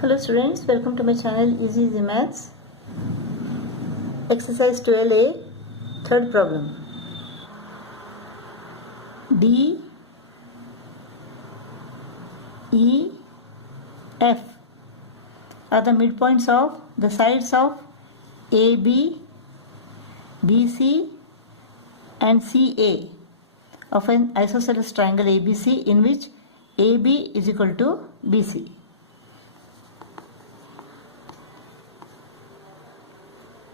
Hello students, welcome to my channel Easy Easy Maths. Exercise 12a, third problem. D, E, F are the midpoints of the sides of AB, BC and CA of an isosceles triangle ABC in which AB is equal to BC.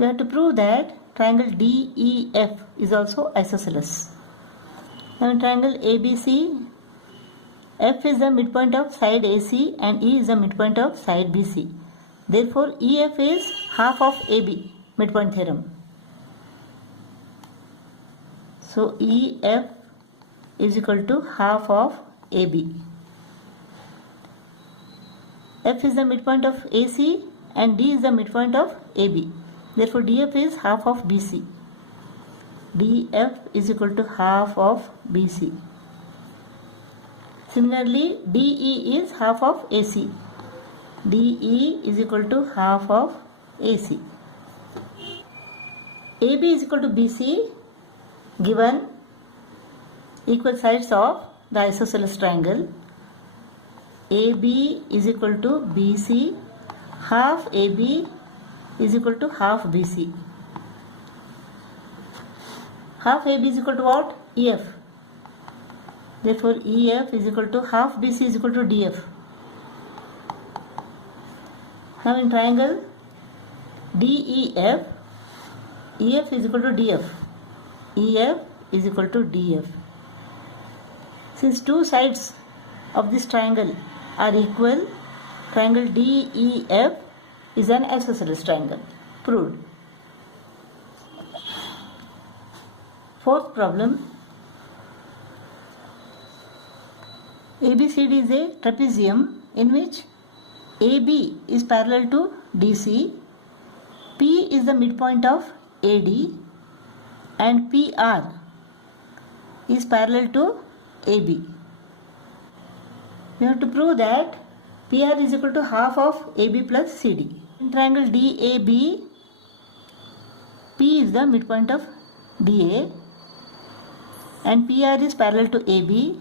We have to prove that triangle DEF is also isosceles. Now in triangle ABC, F is the midpoint of side AC and E is the midpoint of side BC. Therefore, EF is half of AB, midpoint theorem. So, EF is equal to half of AB. F is the midpoint of AC and D is the midpoint of AB. Therefore, DF is half of BC. DF is equal to half of BC. Similarly, DE is half of AC. DE is equal to half of AC. AB is equal to BC given equal sides of the isosceles triangle. AB is equal to BC, half AB is equal to half BC. Half AB is equal to what? EF. Therefore, EF is equal to half BC is equal to DF. Now in triangle DEF, EF is equal to DF. EF is equal to DF. Since two sides of this triangle are equal, triangle DEF is an isosceles triangle. Proved. Fourth problem. ABCD is a trapezium in which AB is parallel to DC, P is the midpoint of AD and PR is parallel to AB. We have to prove that PR is equal to half of AB plus CD. In triangle DAB, P is the midpoint of DA and PR is parallel to AB.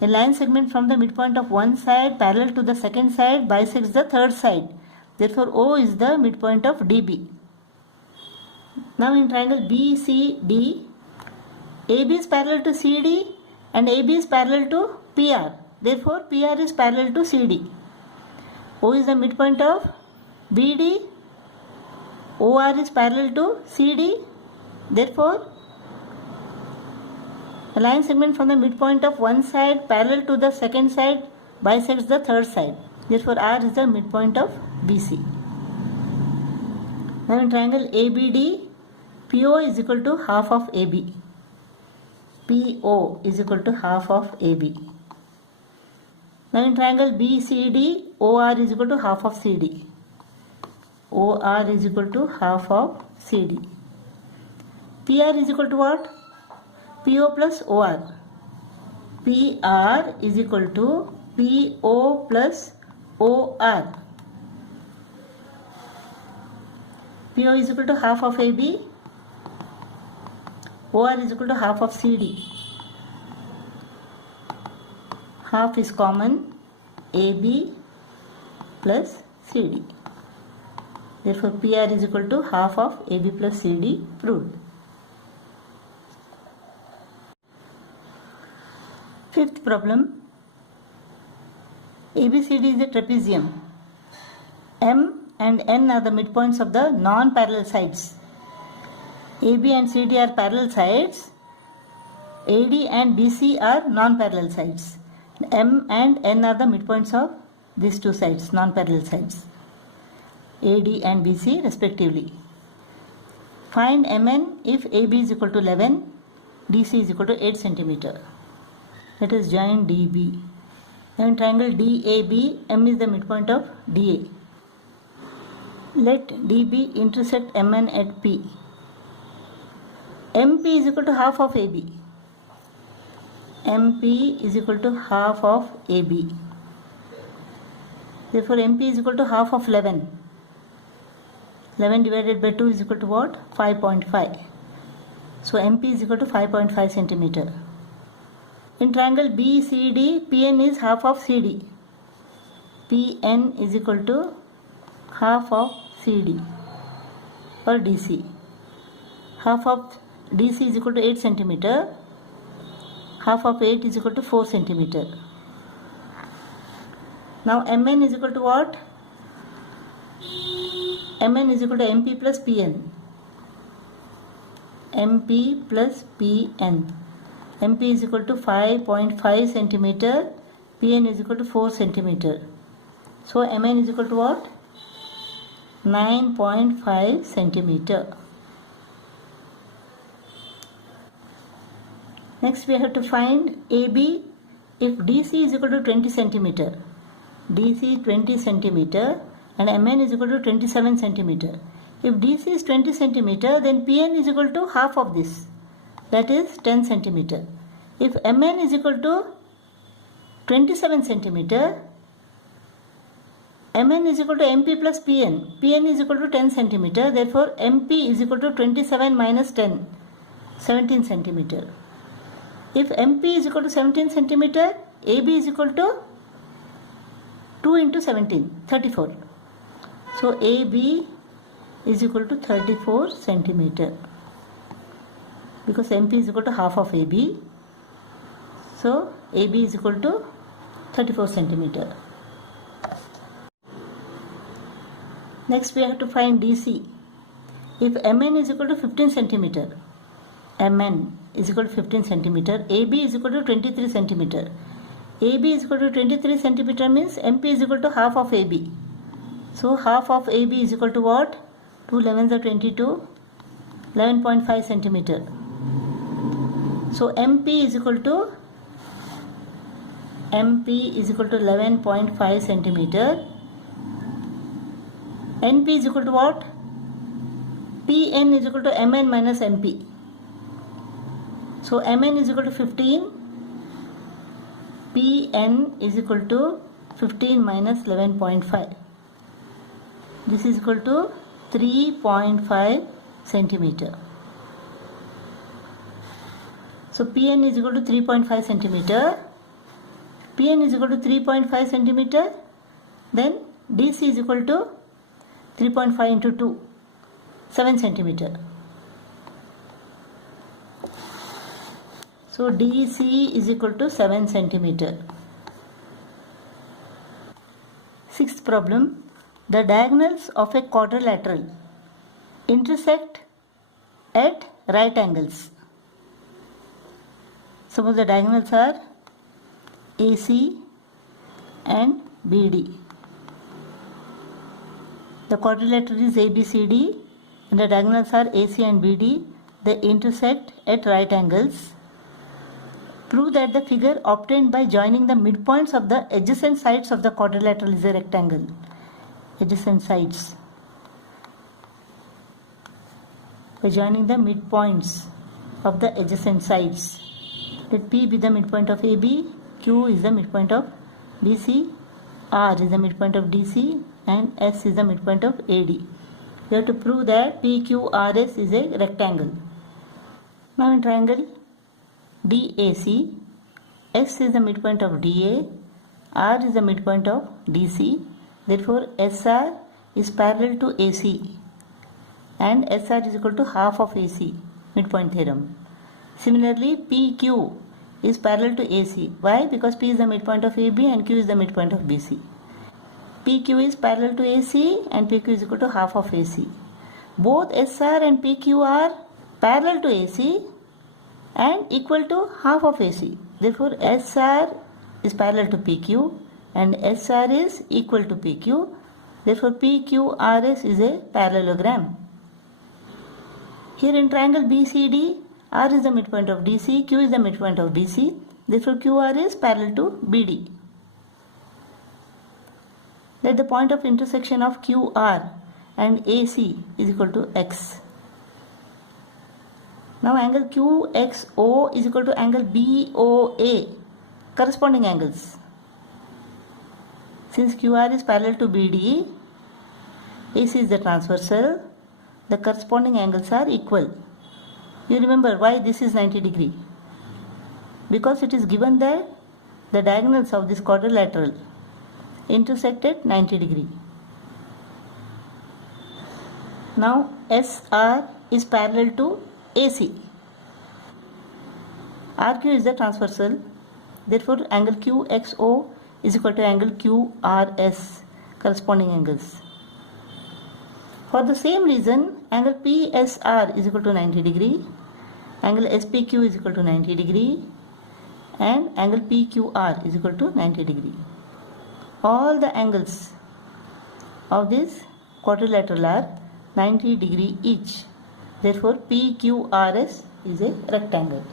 A line segment from the midpoint of one side parallel to the second side bisects the third side. Therefore, O is the midpoint of DB. Now in triangle BCD, AB is parallel to CD and AB is parallel to PR. Therefore, PR is parallel to CD. O is the midpoint of BD. OR is parallel to CD. Therefore, a line segment from the midpoint of one side parallel to the second side bisects the third side. Therefore, R is the midpoint of BC. Now in triangle ABD, PO is equal to half of AB. PO is equal to half of AB. Now in triangle BCD, OR is equal to half of CD. OR is equal to half of CD. PR is equal to what? PO plus OR. PR is equal to PO plus OR. PO is equal to half of AB. OR is equal to half of CD. Half is common. AB plus CD. Therefore, PR is equal to half of AB plus CD. Proved. Fifth problem. ABCD is a trapezium. M and N are the midpoints of the non-parallel sides. AB and CD are parallel sides. AD and BC are non-parallel sides. M and N are the midpoints of these two sides, non-parallel sides. AD and BC respectively. Find MN if AB is equal to 11, DC is equal to 8 cm. Let us join DB. Now in triangle DAB, M is the midpoint of DA. Let DB intersect MN at P. MP is equal to half of AB. MP is equal to half of AB. Therefore MP is equal to half of 11. 11 divided by 2 is equal to what? 5.5. So MP is equal to 5.5 centimeter. In triangle BCD, PN is half of CD. PN is equal to half of CD or DC. Half of DC is equal to 8 centimeter. Half of 8 is equal to 4 centimeter. Now MN is equal to what? MN is equal to MP plus PN. MP plus PN. MP is equal to 5.5 centimeter. PN is equal to 4 centimeter. So MN is equal to what? 9.5 centimeter. Next we have to find AB if DC is equal to 20 centimeter. DC 20 centimeter and MN is equal to 27 centimeter. If DC is 20 centimeter, then PN is equal to half of this, that is 10 centimeter. If MN is equal to 27 centimeter, MN is equal to MP plus PN. PN is equal to 10 centimeter. Therefore, MP is equal to 27 minus 10, 17 centimeter. If MP is equal to 17 centimeter, AB is equal to 2 into 17, 34. So AB is equal to 34 centimeter because MP is equal to half of AB. So AB is equal to 34 centimeter. Next we have to find DC. If MN is equal to 15 centimeter, MN is equal to 15 centimeter, AB is equal to 23 centimeter. AB is equal to 23 centimeter means MP is equal to half of AB. So half of AB is equal to what? 2 11s are 22, 11.5 centimeter. So MP is equal to 11.5 centimeter. NP is equal to what? PN is equal to MN minus MP. So MN is equal to 15. PN is equal to 15 minus 11.5. This is equal to 3.5 centimeter. So PN is equal to 3.5 centimeter. PN is equal to 3.5 centimeter. Then DC is equal to 3.5 into 2, 7 centimeter. So DC is equal to 7 centimeter. Sixth problem. The diagonals of a quadrilateral intersect at right angles. Suppose the diagonals are AC and BD. The quadrilateral is ABCD and the diagonals are AC and BD. They intersect at right angles. Prove that the figure obtained by joining the midpoints of the adjacent sides of the quadrilateral is a rectangle. Adjacent sides. By joining the midpoints of the adjacent sides. Let P be the midpoint of AB, Q is the midpoint of BC, R is the midpoint of DC, and S is the midpoint of AD. We have to prove that PQRS is a rectangle. Now in triangle DAC, S is the midpoint of DA, R is the midpoint of DC. Therefore SR is parallel to AC and SR is equal to half of AC, midpoint theorem. Similarly PQ is parallel to AC. Why? Because P is the midpoint of AB and Q is the midpoint of BC. PQ is parallel to AC and PQ is equal to half of AC. Both SR and PQ are parallel to AC and equal to half of AC. Therefore SR is parallel to PQ and SR is equal to PQ. Therefore PQRS is a parallelogram. Here in triangle BCD, R is the midpoint of DC, Q is the midpoint of BC. Therefore QR is parallel to BD. Let the point of intersection of QR and AC is equal to X. Now angle QXO is equal to angle BOA, corresponding angles. Since QR is parallel to BD, AC is the transversal, the corresponding angles are equal. You remember why this is 90 degree? Because it is given that the diagonals of this quadrilateral intersect at 90 degree. Now SR is parallel to AC. RQ is the transversal. Therefore, angle QXO is equal to angle QRS, corresponding angles. For the same reason, angle PSR is equal to 90 degree, angle SPQ is equal to 90 degree, and angle PQR is equal to 90 degree. All the angles of this quadrilateral are 90 degree each. Therefore, PQRS is a rectangle.